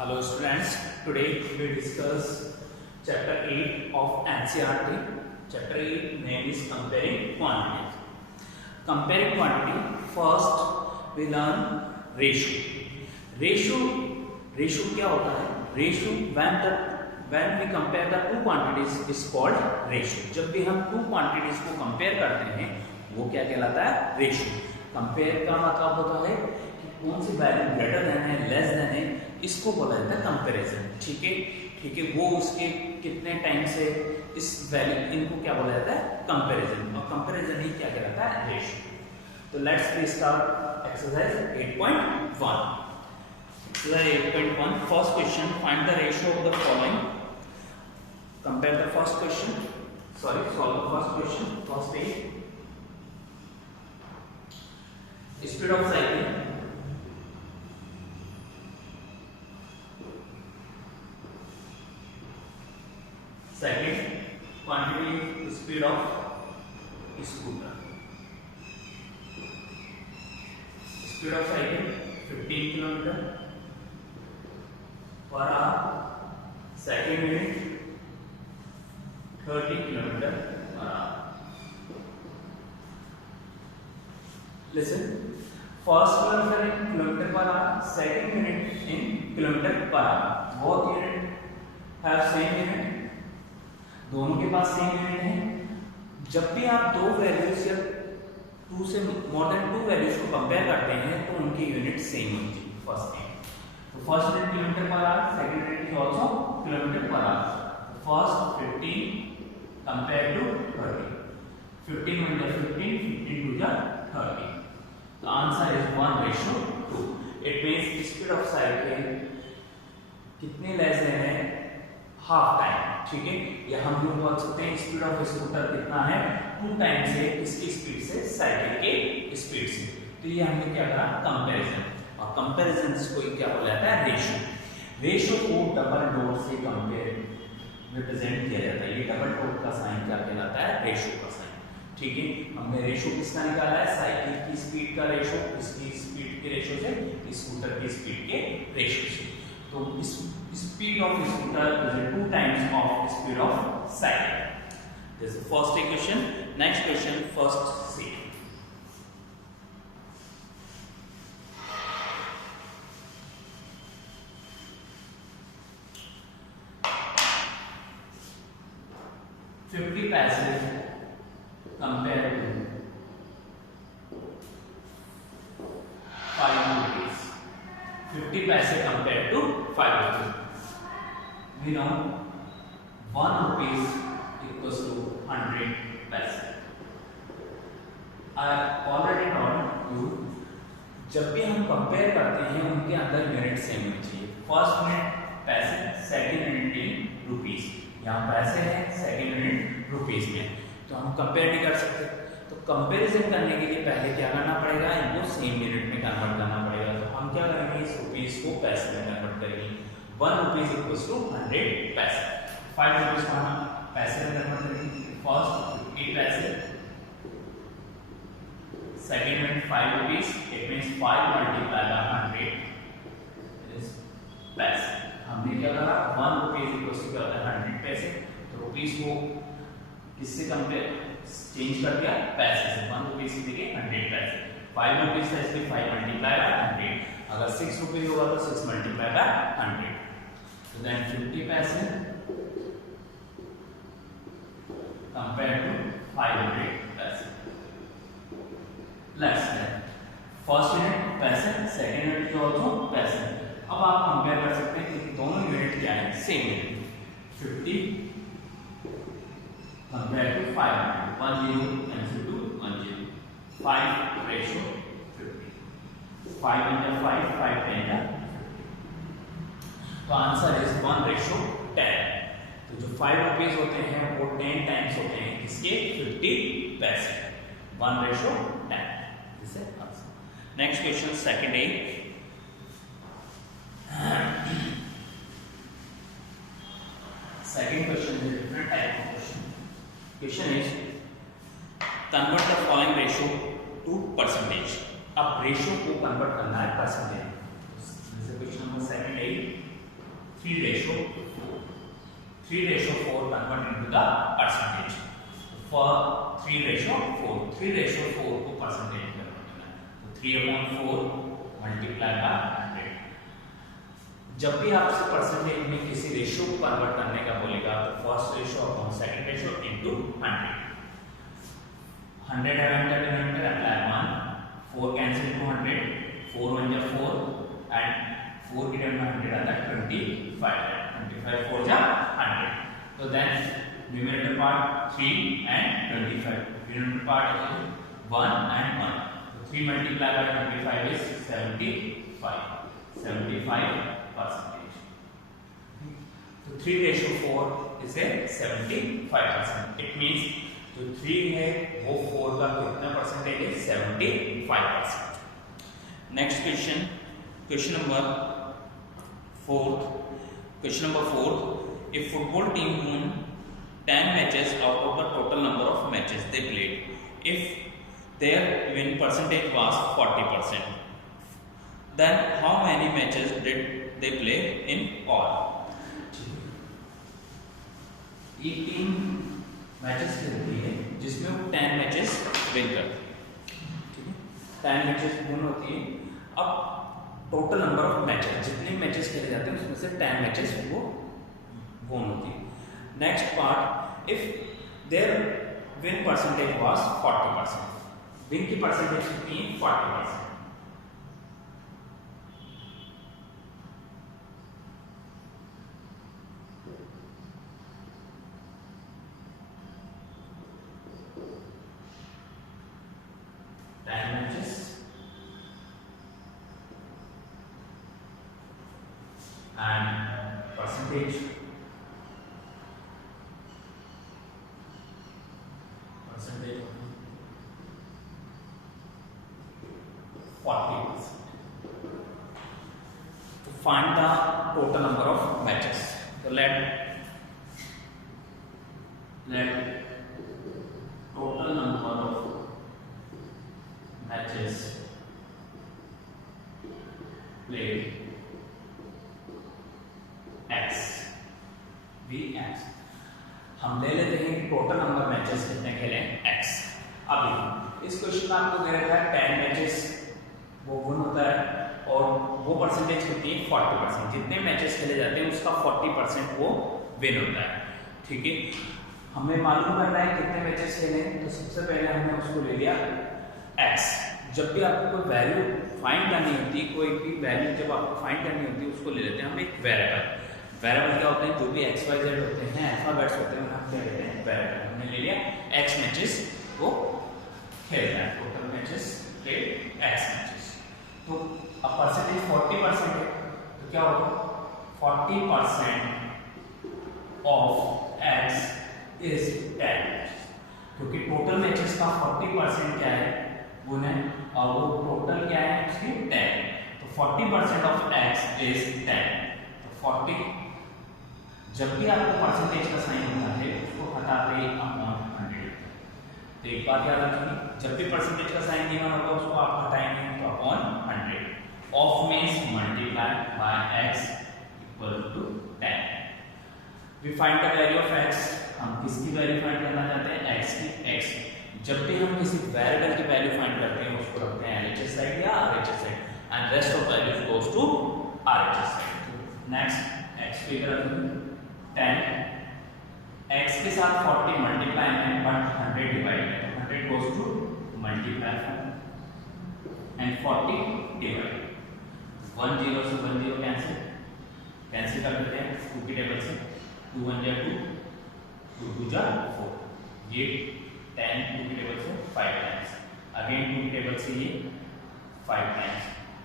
Hello students, today we discuss chapter 8 of NCERT. Chapter 8 name is comparing quantities. Comparing quantity, first we learn ratio. Ratio क्या होता है? Ratio when we compare the two quantities is called ratio. जब भी हम two quantities को compare करते हैं वो क्या कहलाता है? Ratio. Compare का मतलब होता है कि कौन सी वैल्यू ग्रेटर देन है, लेस देन है, इसको बोला जाता है कंपैरिजन। ठीक है, वो उसके कितने टाइम से इस वैल्यू, इनको क्या बोला जाता है? कंपैरिजन। और कंपैरिजन ही क्या कहलाता है? रेशियो। तो लेट्स स्टार्ट एक्सरसाइज 8.1। एक्सरसाइज 8.1 first question, find the ratio of the following. Compare the first question, solve the first question. First page, speed of cycle, second quantity speed of scooter, speed of cycle 15 km per hour, second minute 30 km per hour. Listen, first kilometer in kilometer per hour, second minute in kilometer per hour. Both unit have same unit, दोनों के पास same unit है। जब भी आप दो वैल्यूज या two से more than two values को कंपेयर करते हैं तो उनकी यूनिट सेम होती है। फर्स्ट थिंग, तो first unit kilometre per hour, second unit is also kilometre per hour. First 15 compare to 30, 15 × 15, 15 to जा 30। The answer is 1:2। It means speed of cycle कितने लेस देन है? Half time. ठीक है, या हम लोग बोल सकते हैं स्पीड ऑफ स्कूटर कितना है? 2 टाइम से इसकी स्पीड से, साइकिल के स्पीड से। तो ये हमने क्या करा? कंपैरिजन। और कंपैरिजन को क्या बोला जाता है? रेशियो। रेशियो को डबल डॉट से कंपेयर रिप्रेजेंट किया जाता है। ये डबल डॉट का साइन क्या कहलाता है? रेशियो का साइन। ठीक है, हमने रेशियो किसका निकाला है? साइकिल की स्पीड का रेशियो, इसकी स्पीड के रेशियो से, स्कूटर की स्पीड के रेशियो से। तो इस speed of scooter is 2 times of speed of cycle. This is first equation. Next question, first see. $50 compared to 5 rupees. 50 paise compared to 5 rupees. We know 1 rupees equals to 100 paise. I already told you, जब भी हम कंपेयर करते हैं उनके अंदर unit same होनी चाहिए। First unit पैसे, सेकंड यूनिट इन रुपीस। यहाँ पैसे हैं, सेकंड यूनिट रुपीस में, तो हम कंपेयर नहीं कर सकते। तो कंपैरिजन करने के लिए पहले क्या करना पड़ेगा? इनको सेम यूनिट में कन्वर्ट करना पड़ेगा। तो हम क्या करेंगे? इस रुपीस को पैसे में कन्वर्ट करेंगे। 1 रुपीस इक्वल्स टू 100 पैसे। 5 रुपीस को हम पैसे में कन्वर्ट करेंगे। फर्स्ट 50 पैसे, सेकंड में 5 rupees. It means 5 multiply bye 100 इज पैसे। हमने क्या करा? 1 रुपीस इक्वल्स टू क्या होता है? 100 पैसे। तो रुपीस को किससे कंपेयर चेंज कर दिया? पैसे से। 1 रुपीस की जगह 100 पैसे। 5 रुपीस है, इसलिए 5 मल्टीप्लाई बाय 100। अगर 6 रुपीस होगा तो 6 मल्टीप्लाई बाय 100। तो देन 50 पैसे कंपेयर टू 500 पैसे। लेट्स देन फर्स्ट यूनिट पैसे, सेकंड यूनिट जो आल्सो पैसे। अब आप कंपेयर कर सकते हैं कि दोनों यूनिट क्या है? Same unit. 50 compared to 500, 10 cancel to 10, 5 ratio 50, 5 into 5, 5 10 तो आंसर इज 1:10। तो जो 5 रुपीस होते हैं वो 10 टाइम्स होते हैं इसके 50 पैसे। 1:10। This is answer. Next question, second A. Second question is a different type of question. Question is, convert the following ratio to percentage. अब रेशियो को कन्वर्ट करना है परसेंटेज। जैसे question number 7 8 3:4 convert into the percentage. For 3:4 को percentage में करना है तो 3/4 multiply by 100. जब भी आपसे परसेंटेज में किसी रेशियो को कन्वर्ट करने का बोलेगा तो first ratio upon second ratio into 100. 100 have entered in 100, apply 1, 4 cancel to 100, 4 1 जा 4 and 4 की टाइम में 100 आता है 25, 25 4 जा 100. So then numerator part 3 and 25, denominator part is 1 and 1. So 3 multiplied by 25 is 75 percentage. So 3:4 is a 75%. It means जो 3 है वो 4 का कितना परसेंटेज है 75%. Next question number 4. A football team won 10 matches out of the total number of matches they played. If their win percentage was 40%, then how many matches did they play in all? एक team matches खेलती है जिसमें वो 10 matches win करती है, ठीक है, 10 matches win होती है. अब टोटल नंबर ऑफ मैचेस, जितने मैचेस खेले जाते हैं उसमें से 10 मैचेस वो विन होती है. Next part, if there win percentage was 40%, win की परसेंटेज कितनी है 40%. And percentage 40%. To find the total number of matches, so let total number of matches played x. हम ले लेते हैं कि टोटल नंबर मैचेस कितने खेले x. अभी इस क्वेश्चन में आपको दे रखा है 10 मैचेस वो विन होता है और वो परसेंटेज कितनी है 40%. जितने मैचेस खेले जाते हैं उसका 40% वो विन होता है, ठीक है. हमें मालूम करना है कितने मैचेस खेले, तो सबसे पहले हमने उसको ले लिया x. जब भी आपको कोई वैल्यू फाइंड करनी होती है, कोई भी वैल्यू जब आपको फाइंड करनी होती है उसको ले लेते हैं हम एक वेरिएबल. वेरिएबल क्या होते हैं, जो भी x y z होते हैं, अल्फाबेट्स होते हैं, हम क्या लेते हैं वेरिएबल. हमने ले लिया x मैचेस वो खेलना है, total matches played x matches. तो अब परसेंटेज 40% है तो क्या होगा 40% ऑफ x इज 10, क्योंकि टोटल मैचेस का 40% क्या है वो है और वो टोटल क्या है उसकी 10. तो 40% ऑफ x इज 10. तो 40 जब भी आपको परसेंटेज का साइन होता है उसको हटाते ही अपॉन 100. तो एक बात याद रखिए, जब भी परसेंटेज का साइन गिवन होगा उसको आप हटाएंगे तो upon 100. Of means multiply by x equal to 10. We find the value of x. हम किसकी वैल्यू फाइंड करना चाहते हैं x की. x जब भी हम किसी वेरिएबल की वैल्यू फाइंड करते हैं उसको रखते हैं LHS साइड या RHS side and rest of values goes to RHS side. Next x figure 10 x के साथ 40 मल्टीप्लाई में बट 100 डिवाइड है, 100 गोस टू मल्टीप्लाई एंड 40 डिवाइड. 1 0 से 1 0 कैंसिल कर देते हैं 2 की टेबल से. 2 1 जा 2, 2 2 जा 4. ये 10 2 की टेबल से 5 टाइम्स, अगेन 2 की टेबल से ये 5 टाइम्स.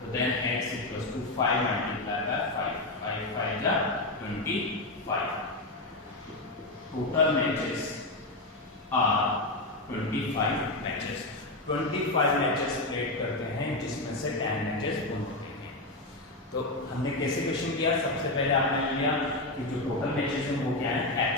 तो then x equals to 5 multiply by 5 5 जा 25. Total matches are 25 matches. 25 matches played करते हैं जिसमें से 10 मैचेस विन होते हैं. तो हमने कैसे क्वेश्चन किया, सबसे पहले आपने लिया कि जो टोटल मैचेस हैं वो क्या है x,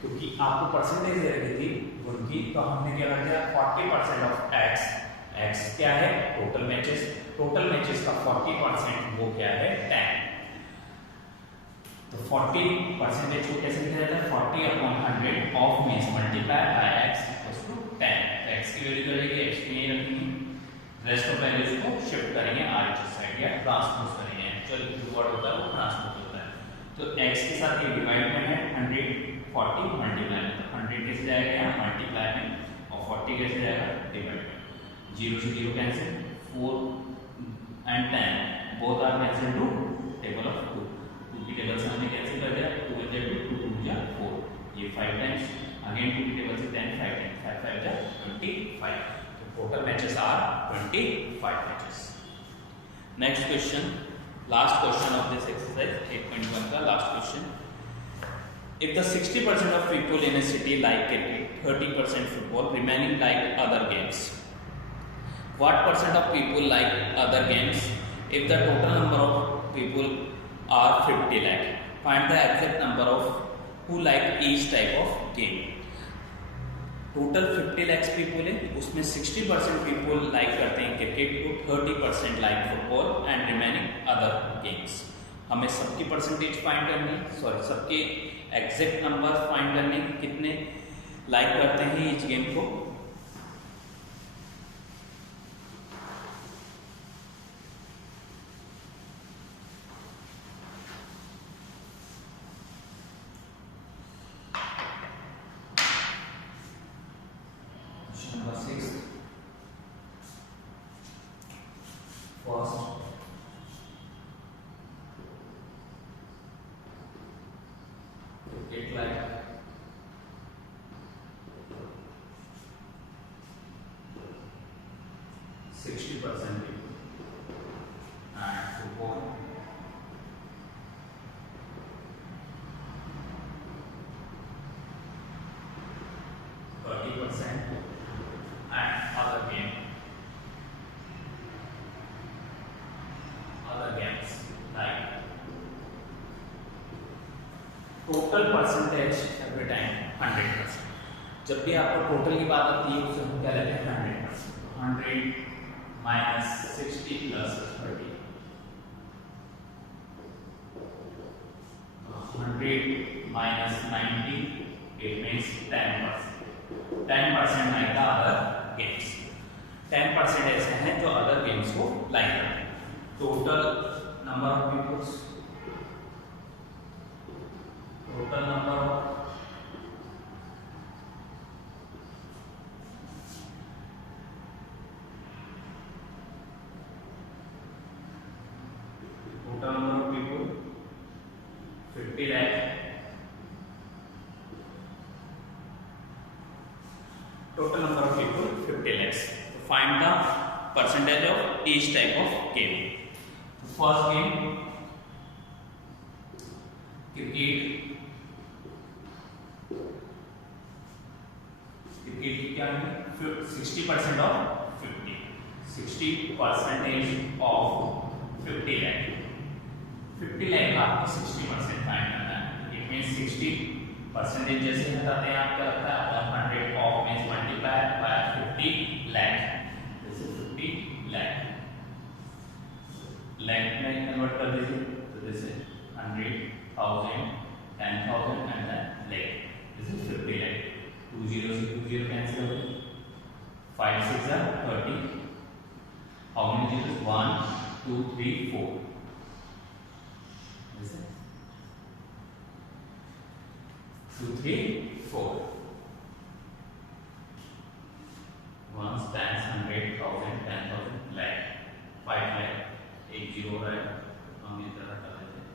क्योंकि आपको परसेंटेज दे रखी थी उनकी, तो हमने क्या कर दिया 40% ऑफ x. x क्या है टोटल मैचेस का 40% वो क्या है 10. तो 40 परसेंटेज को कैसे लिखा जाता है 40 upon 100 of means multiply by x equals to 10। x की वैल्यू करेंगे x की नहीं रखेंगे, रेस्ट ऑफ वैल्यूज को शिफ्ट करेंगे RHS साइड या ट्रांसपोज करेंगे। एक्चुअली जो वर्ड होता है वो ट्रांसपोज होता है। तो x के साथ ये डिवाइड में है 140 मल्टीप्लाई में, तो 100 कैसे जाएगा यहाँ मल्टीप्लाई में और 40 कैसे जाएगा डिवाइड में। 0 से 0 cancel, 4 and 10 both are cancel to table of 2। 2 की टेबल से हमने कैंसिल कर दिया, 2 × 2 2 × 4, ये 5 टाइम्स, अगेन 2 की टेबल से 10 5 टाइम्स, 5 5 जा 25। तो total matches are 25 matches. Next question, last question of this exercise 8.1 का last question. If the 60% of people in a city like cricket, 30% football, remaining like other games, what percent of people like other games? If the total number of people are 50 lakh, find the exact number of who like each type of game. Total 50 lakhs people है, उसमें 60% people like करते हैं क्रिकेट को, 30% like football and remaining other games. हमें सबकी percentage find करनी है, सॉरी सबके एग्जैक्ट नंबर फाइंड करने हैं, कितने लाइक करते हैं इस गेम को। Number 6, first cricket like 60% people and football 30% and other games like total percentage every time 100%। जब भी आपको टोटल की बात आती है उसे हम क्या लेते हैं 100%। 100 minus 60 plus 30, 100 minus 90, it means 10%। 10% like the other games, 10% ऐसे हैं जो अदर गेम्स को लाइक करते हैं। Total number of peoples, total number of people 50 lakh, total number of people 50 lakhs। तो find the percentage of each type of game। First game cricket, cricket की क्या है 60% ऑफ 50, 60% ऑफ 50 lakh, 50 lakh का आपको 60% फाइंड करना है। इट मींस 60% जैसे बताते हैं आप क्या लगता है अपॉन 100 ऑफ मींस मल्टीप्लाई बाय 50 lakh, जैसे 50 lakh लैख में कन्वर्ट कर दीजिए, तो जैसे 100,000 10,000 एंड देन लैख, जैसे 50 lakh। 2 0 से 2 0 कैंसिल हो गए, 5 6 are 30, हाउ मेनी zeros 1 2 3 4, जैसे 2 3 4, 1 10 100,000 10,000 lakh 5 lakh, एक जीरो है हम इस तरह कर लेते हैं।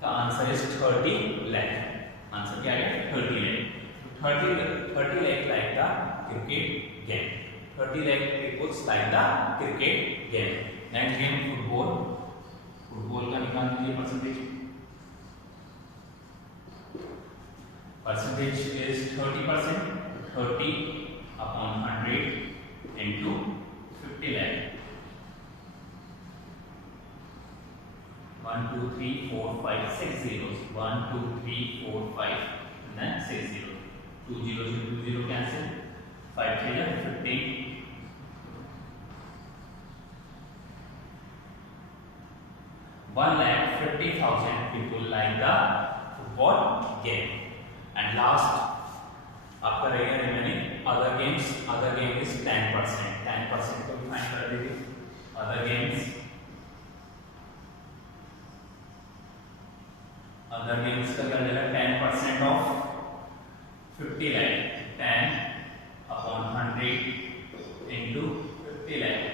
तो आंसर इज 30 lakh। आंसर क्या है 30 lakh। 30 lakh like the cricket game, 30 lakh people like the cricket game। Next game football, football का निकाल लीजिए परसेंटेज। परसेंटेज इज 30%, 30 अपॉन 100 into 50 lakh, 1 2 3 4 5 6 zeros, 1 2 3 4 5 and then 6 zeros, 2 0 से 2 0 cancel, 5 3 are 15, 1,50,000 people like the football game. And last आपका रहेगा remaining other games. Other game is 10%. 10% को भी फाइन कर दीजिए. अदर गेम्स का कर देगा 10% ऑफ 50 lakh. 10 upon 100 into 50 lakh.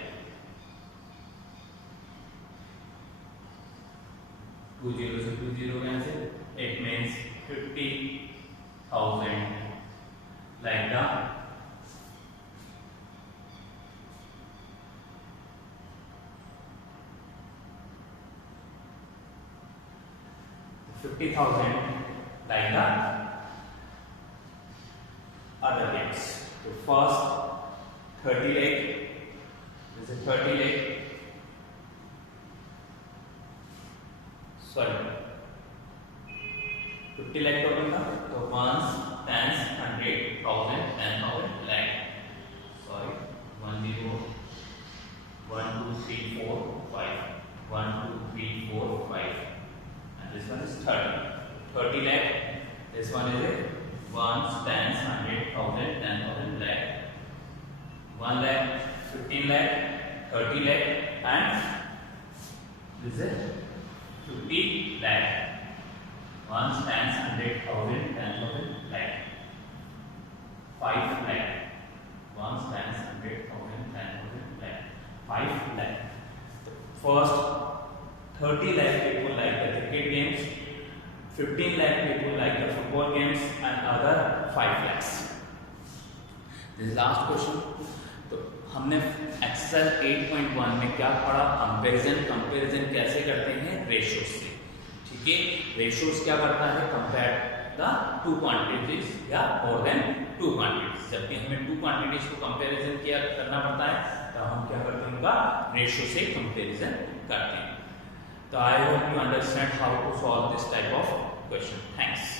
20 से 20 cancel. It means 50,000 like the other games. So first 30 lakh. This is 30 lakh. Sorry, 50 lakh total था. तो ones, tens, 100, 1000, 10,000 lakh. Sorry, 1 0 1 2 3 4 5 1 2 3 4 5. And this one is 30 lakh. This one is it. Ones, tens, 100, 1000, 10,000 lakh. 1 lakh, 15 lakh, 30 lakh, and this is 50 lakh. Ones, tens, 100, 1000, 10,000 lakh. 5 lakh. Ones, tens, 100, 1000, 10,000 lakh. 5 lakh. First 30 lakh people like the cricket games. 15 lakh people like the football games, and other 5 lakhs. This is last question. तो हमने एक्सरसाइज 8.1 में क्या पढ़ा? कंपैरिजन कैसे करते हैं? रेशियोज से. ठीक है, रेशियोज क्या करता है? कंपेयर द टू क्वांटिटीज या मोर देन टू क्वांटिटीज. जबकि हमें टू क्वांटिटीज को कंपैरिजन क्या करना पड़ता है, तो हम क्या करते हैं? उनका रेशियो से कंपैरिजन करते हैं. So I hope you understand how to solve this type of question. Thanks.